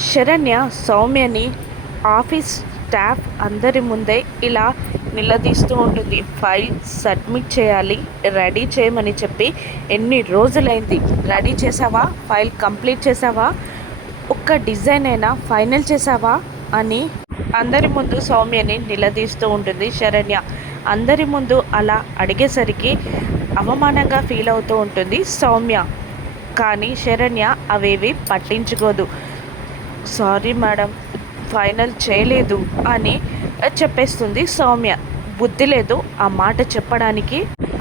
Saranya సౌమ్యని office staff అందరి ముందే ఇలా నిలదీస్తూ ఉంటుంది. ఫైల్ సబ్మిట్ చేయాలి, రెడీ చేయమని చెప్పి ఎన్ని రోజులైంది? రెడీ చేసావా? ఫైల్ కంప్లీట్ చేసావా? ఒక్క డిజైన్ అయినా ఫైనల్ చేసావా అని అందరి ముందు సౌమ్యని నిలదీస్తూ ఉంటుంది శరణ్య. అందరి ముందు అలా అడిగేసరికి అవమానంగా ఫీల్ అవుతూ ఉంటుంది సౌమ్య. కానీ శరణ్య అవేవి పట్టించుకోదు. సారీ మేడం, ఫైనల్ చేయలేదు అని చెప్పేస్తుంది సౌమ్య. బుద్ధి లేదు ఆ మాట చెప్పడానికి.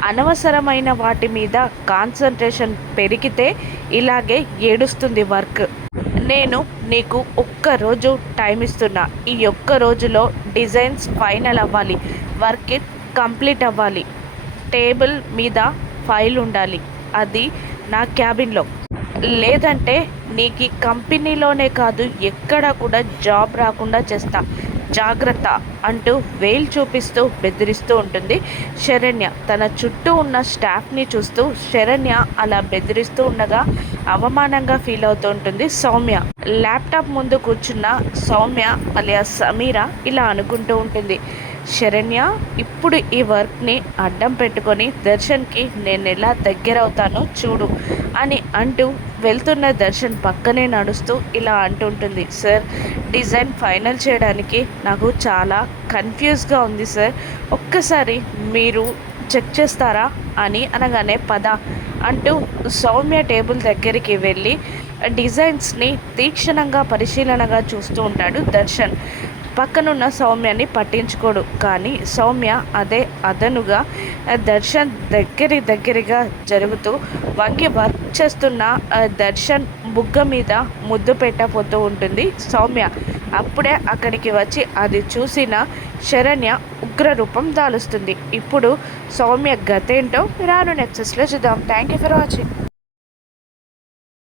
అనవసరమైన వాటి మీద కాన్సన్ట్రేషన్ పెరిగితే ఇలాగే ఏడుస్తుంది వర్క్. నేను నీకు ఒక్కరోజు టైం ఇస్తున్నా. ఈ ఒక్క రోజులో డిజైన్స్ ఫైనల్ అవ్వాలి, వర్క్ కంప్లీట్ అవ్వాలి, టేబుల్ మీద ఫైల్ ఉండాలి, అది నా క్యాబిన్లో. లేదంటే నీకు కంపెనీలోనే కాదు ఎక్కడ కూడా జాబ్ రాకుండా చేస్తా, జాగ్రత్త అంటూ వేలు చూపిస్తూ బెదిరిస్తూ ఉంటుంది శరణ్య. తన చుట్టూ ఉన్న స్టాఫ్ని చూస్తూ శరణ్య అలా బెదిరిస్తూ ఉండగా అవమానంగా ఫీల్ అవుతూ ఉంటుంది సౌమ్య. ల్యాప్టాప్ ముందు కూర్చున్న సౌమ్య అలియా సమీర ఇలా అనుకుంటూ ఉంటుంది, శరణ్య ఇప్పుడు ఈ వర్క్ని అడ్డం పెట్టుకొని దర్శన్కి నేను ఎలా దగ్గర అవుతానో చూడు అని అంటూ వెళ్తున్న దర్శన్ పక్కనే నడుస్తూ ఇలా అంటుంటుంది, సార్ డిజైన్ ఫైనల్ చేయడానికి నాకు చాలా కన్ఫ్యూజ్గా ఉంది సార్, ఒక్కసారి మీరు చెక్ చేస్తారా అని అనగానే పద అంటూ సౌమ్య టేబుల్ దగ్గరికి వెళ్ళి డిజైన్స్ని తీక్షణంగా పరిశీలనగా చూస్తూ ఉంటాడు దర్శన్. పక్కనున్న సౌమ్యాన్ని పట్టించుకోడు. కానీ సౌమ్య అదే అదనుగా దర్శన్ దగ్గరగా జరుగుతూ వంగి వర్క్ చేస్తున్న దర్శన్ బుగ్గ మీద ముద్దు పెట్టబోతూ ఉంటుంది సౌమ్య. అప్పుడే అక్కడికి వచ్చి అది చూసిన శరణ్య ఉగ్రరూపం దాలుస్తుంది. ఇప్పుడు సౌమ్య గతేంటో రాను నెక్సెస్లో చూద్దాం. Thank you for watching.